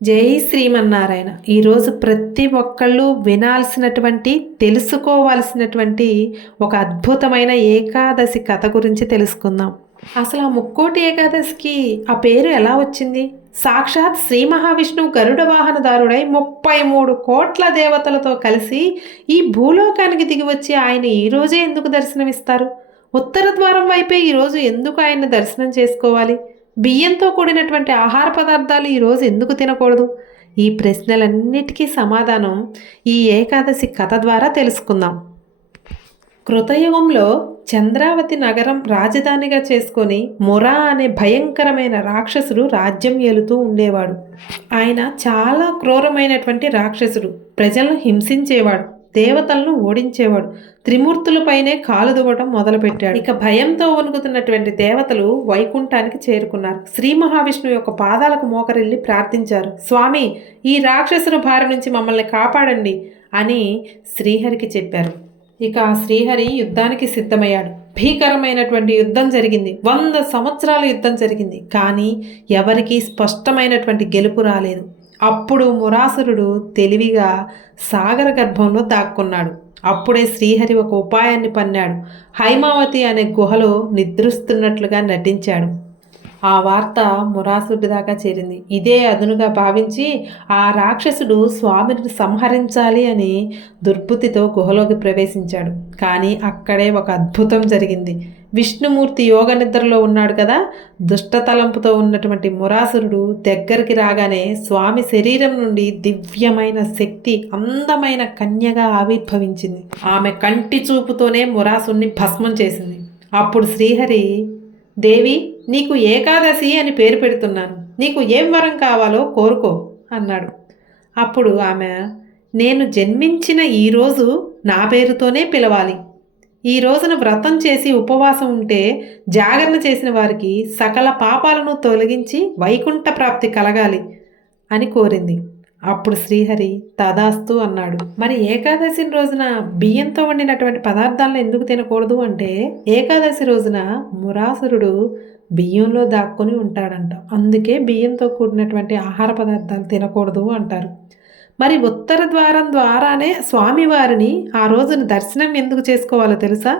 జై శ్రీమన్నారాయణ. ఈరోజు ప్రతి ఒక్కళ్ళు వినాల్సినటువంటి, తెలుసుకోవాల్సినటువంటి ఒక అద్భుతమైన ఏకాదశి కథ గురించి తెలుసుకుందాం. అసలు ఆ ముక్కోటి ఏకాదశికి ఆ పేరు ఎలా వచ్చింది? సాక్షాత్ శ్రీ మహావిష్ణువు గరుడ వాహనదారుడై 33 కోట్ల దేవతలతో కలిసి ఈ భూలోకానికి దిగివచ్చి ఆయన ఈరోజే ఎందుకు దర్శనమిస్తారు? ఉత్తర ద్వారం వైపే ఈరోజు ఎందుకు ఆయన దర్శనం చేసుకోవాలి? బియ్యంతో కూడినటువంటి ఆహార పదార్థాలు ఈరోజు ఎందుకు తినకూడదు? ఈ ప్రశ్నలన్నిటికీ సమాధానం ఈ ఏకాదశి కథ ద్వారా తెలుసుకుందాం. కృతయుగంలో చంద్రావతి నగరం రాజధానిగా చేసుకొని మురా అనే భయంకరమైన రాక్షసుడు రాజ్యం ఏలుతూ ఉండేవాడు. ఆయన చాలా క్రూరమైనటువంటి రాక్షసుడు. ప్రజలను హింసించేవాడు, దేవతలను ఓడించేవాడు, త్రిమూర్తులపైనే కాలు దువ్వటం మొదలుపెట్టాడు. ఇక భయంతో వణుకుతున్నటువంటి దేవతలు వైకుంఠానికి చేరుకున్నారు. శ్రీ మహావిష్ణువు యొక్క పాదాలకు మోకరిల్లి ప్రార్థించారు. స్వామి, ఈ రాక్షసుల బారి నుంచి మమ్మల్ని కాపాడండి అని శ్రీహరికి చెప్పారు. ఇక ఆ శ్రీహరి యుద్ధానికి సిద్ధమయ్యాడు. భీకరమైనటువంటి యుద్ధం జరిగింది. 100 సంవత్సరాల యుద్ధం జరిగింది. కానీ ఎవరికీ స్పష్టమైనటువంటి గెలుపు రాలేదు. అప్పుడు మురాసురుడు తెలివిగా సాగర గర్భంలో దాక్కున్నాడు. అప్పుడే శ్రీహరి ఒక ఉపాయాన్ని పన్నాడు. హైమావతి అనే గుహలో నిద్రిస్తున్నట్లుగా నటించాడు. ఆ వార్త మురాసుడి దాకా చేరింది. ఇదే అదునుగా భావించి ఆ రాక్షసుడు స్వామిని సంహరించాలి అని దుర్బుద్ధితో గుహలోకి ప్రవేశించాడు. కానీ అక్కడే ఒక అద్భుతం జరిగింది. విష్ణుమూర్తి యోగ నిద్రలో ఉన్నాడు కదా. దుష్టతలంపుతో ఉన్నటువంటి మురాసురుడు దగ్గరికి రాగానే స్వామి శరీరం నుండి దివ్యమైన శక్తి అందమైన కన్యగా ఆవిర్భవించింది. ఆమె కంటి చూపుతోనే మురాసుడిని భస్మం చేసింది. అప్పుడు శ్రీహరి, దేవి, నీకు ఏకాదశి అని పేరు పెడుతున్నాను, నీకు ఏం వరం కావాలో కోరుకో అన్నాడు. అప్పుడు ఆమె, నేను జన్మించిన ఈరోజు నా పేరుతోనే పిలవాలి. ఈ రోజున వ్రతం చేసి ఉపవాసం ఉంటే జాగరణ చేసిన వారికి సకల పాపాలను తొలగించి వైకుంఠ ప్రాప్తి కలగాలి అని కోరింది. అప్పుడు శ్రీహరి తదాస్తు అన్నాడు. మరి ఏకాదశి రోజున బియ్యంతో వండినటువంటి పదార్థాలను ఎందుకు తినకూడదు అంటే, ఏకాదశి రోజున మురాసురుడు బియ్యంలో దాక్కుని ఉంటాడంట. అందుకే బియ్యంతో కూడినటువంటి ఆహార పదార్థాలు తినకూడదు అంటారు. మరి ఉత్తర ద్వారం ద్వారానే స్వామివారిని ఆ రోజున దర్శనం ఎందుకు చేసుకోవాలో తెలుసా?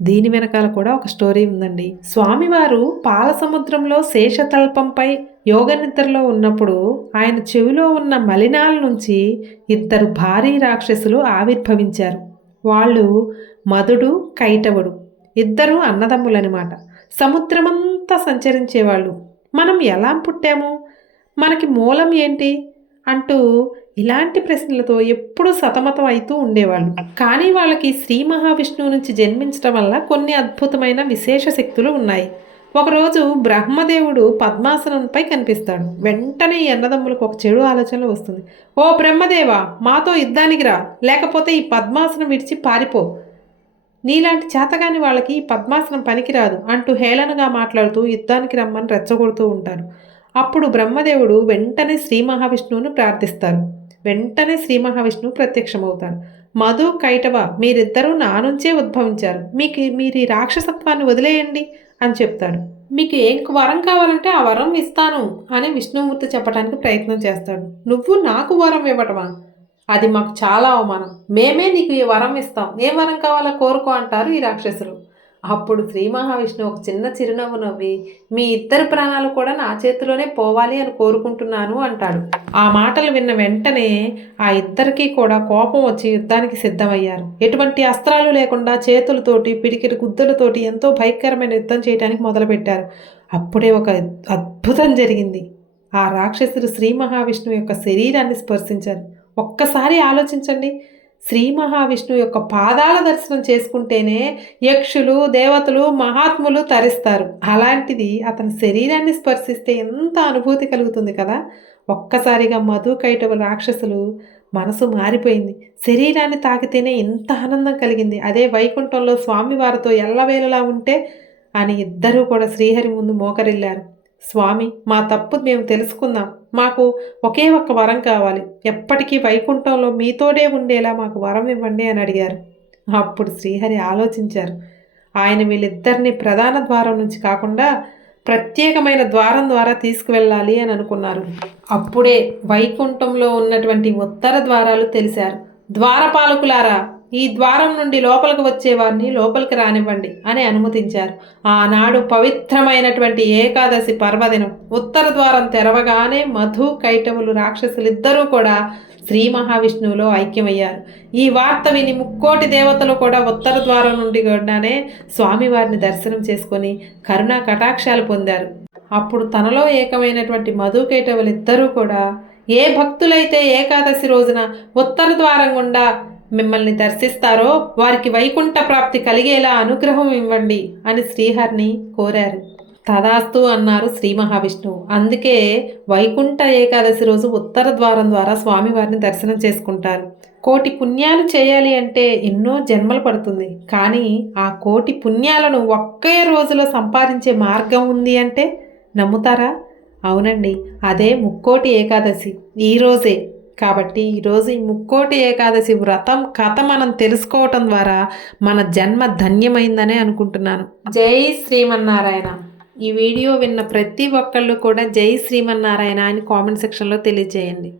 దీని వెనకాల కూడా ఒక స్టోరీ ఉందండి. స్వామివారు పాల సముద్రంలో శేషతల్పంపై యోగ నిద్రలో ఉన్నప్పుడు ఆయన చెవిలో ఉన్న మలినాల నుంచి 2 భారీ రాక్షసులు ఆవిర్భవించారు. వాళ్ళు మధుడు, కైటవుడు, 2 అన్నదమ్ములనమాట. సముద్రమంతా సంచరించేవాళ్ళు. మనం ఎలా పుట్టాము, మనకి మూలం ఏంటి అంటూ ఇలాంటి ప్రశ్నలతో ఎప్పుడూ సతమతం అవుతూ ఉండేవాళ్ళు. కానీ వాళ్ళకి శ్రీ మహావిష్ణువు నుంచి జన్మించడం వల్ల కొన్ని అద్భుతమైన విశేష శక్తులు ఉన్నాయి. ఒకరోజు బ్రహ్మదేవుడు పద్మాసనంపై కనిపిస్తాడు. వెంటనే ఈ అన్నదమ్ములకు ఒక చెడు ఆలోచన వస్తుంది. ఓ బ్రహ్మదేవా, మాతో యుద్ధానికి రా, లేకపోతే ఈ పద్మాసనం విడిచి పారిపో. నీలాంటి చేతగాని వాళ్ళకి ఈ పద్మాసనం పనికిరాదు అంటూ హేళనగా మాట్లాడుతూ యుద్ధానికి రమ్మని రెచ్చగొడుతూ ఉంటారు. అప్పుడు బ్రహ్మదేవుడు వెంటనే శ్రీ మహావిష్ణువును ప్రార్థిస్తారు. వెంటనే శ్రీ మహావిష్ణువు ప్రత్యక్షమవుతాడు. మధు, కైటవ, మీరిద్దరూ నా నుంచే ఉద్భవించారు. మీరు ఈ రాక్షసత్వాన్ని వదిలేయండి అని చెప్తాడు. మీకు ఏం వరం కావాలంటే ఆ వరం ఇస్తాను అని విష్ణుమూర్తి చెప్పడానికి ప్రయత్నం చేస్తాడు. నువ్వు నాకు వరం ఇవ్వటమా? అది మాకు చాలా అవమానం. మేమే నీకు ఈ వరం ఇస్తాం. ఏ వరం కావాలో కోరుకో అంటారు ఈ రాక్షసులు. అప్పుడు శ్రీ మహావిష్ణువు ఒక చిన్న చిరునవ్వు నవ్వి, మీ 2 ప్రాణాలు కూడా నా చేతిలోనే పోవాలి అని కోరుకుంటున్నాను అంటాడు. ఆ మాటలు విన్న వెంటనే ఆ 2కి కూడా కోపం వచ్చి యుద్ధానికి సిద్ధమయ్యారు. ఎటువంటి అస్త్రాలు లేకుండా చేతులతోటి, పిడికిడి గుద్దులతోటి ఎంతో భయంకరమైన యుద్ధం చేయడానికి మొదలుపెట్టారు. అప్పుడే ఒక అద్భుతం జరిగింది. ఆ రాక్షసుడు శ్రీ మహావిష్ణువు యొక్క శరీరాన్ని స్పర్శించారు. ఒక్కసారి ఆలోచించండి. శ్రీ మహావిష్ణువు యొక్క పాదాల దర్శనం చేసుకుంటేనే యక్షులు, దేవతలు, మహాత్ములు తరిస్తారు. అలాంటిది అతని శరీరాన్ని స్పర్శిస్తే ఎంత అనుభూతి కలుగుతుంది కదా. ఒక్కసారిగా మధు, కైటవ రాక్షసులు మనసు మారిపోయింది. శరీరాన్ని తాకితేనే ఎంత ఆనందం కలిగింది. అదే వైకుంఠంలో స్వామివారితో ఎల్లవేళలా ఉంటే అని 2 కూడా శ్రీహరి ముందు మోకరిల్లారు. స్వామి, మా తప్పు మేము తెలుసుకుందాం. మాకు ఒకే ఒక్క వరం కావాలి. ఎప్పటికీ వైకుంఠంలో మీతోడే ఉండేలా మాకు వరం ఇవ్వండి అని అడిగారు. అప్పుడు శ్రీహరి ఆలోచించారు. ఆయన వీళ్ళిద్దరిని ప్రధాన ద్వారం నుంచి కాకుండా ప్రత్యేకమైన ద్వారం ద్వారా తీసుకువెళ్ళాలి అని అనుకున్నారు. అప్పుడే వైకుంఠంలో ఉన్నటువంటి ఉత్తర ద్వారాలు తెలిసారు. ద్వారపాలకులారా, ఈ ద్వారం నుండి లోపలికి వచ్చేవారిని లోపలికి రానివ్వండి అని అనుమతించారు. ఆనాడు పవిత్రమైనటువంటి ఏకాదశి పర్వదినం. ఉత్తర ద్వారం తెరవగానే మధు, కైటవులు రాక్షసులిద్దరూ కూడా శ్రీ మహావిష్ణువులో ఐక్యమయ్యారు. ఈ వార్త విని ముక్కోటి దేవతలు కూడా ఉత్తర ద్వారం నుండి కూడానే స్వామివారిని దర్శనం చేసుకొని కరుణా కటాక్షాలు పొందారు. అప్పుడు తనలో ఏకమైనటువంటి మధు, కైటవులిద్దరూ కూడా ఏ భక్తులైతే ఏకాదశి రోజున ఉత్తర ద్వారం గుండా మిమ్మల్ని దర్శిస్తారో వారికి వైకుంఠ ప్రాప్తి కలిగేలా అనుగ్రహం ఇవ్వండి అని శ్రీహరిని కోరారు. తదాస్తు అన్నారు శ్రీ మహావిష్ణువు. అందుకే వైకుంఠ ఏకాదశి రోజు ఉత్తర ద్వారం ద్వారా స్వామివారిని దర్శనం చేసుకుంటారు. కోటి పుణ్యాలు చేయాలి అంటే ఎన్నో జన్మలు పడుతుంది. కానీ ఆ కోటి పుణ్యాలను ఒకే రోజులో సంపాదించే మార్గం ఉంది అంటే నమ్ముతారా? అవునండి, అదే ముక్కోటి ఏకాదశి ఈరోజే. కాబట్టి ఈరోజు ఈ ముక్కోటి ఏకాదశి వ్రతం కథ మనం తెలుసుకోవటం ద్వారా మన జన్మ ధన్యమైందనే అనుకుంటున్నాను. జై శ్రీమన్నారాయణ. ఈ వీడియో విన్న ప్రతి ఒక్కళ్ళు కూడా జై శ్రీమన్నారాయణ అని కామెంట్ సెక్షన్లో తెలియజేయండి.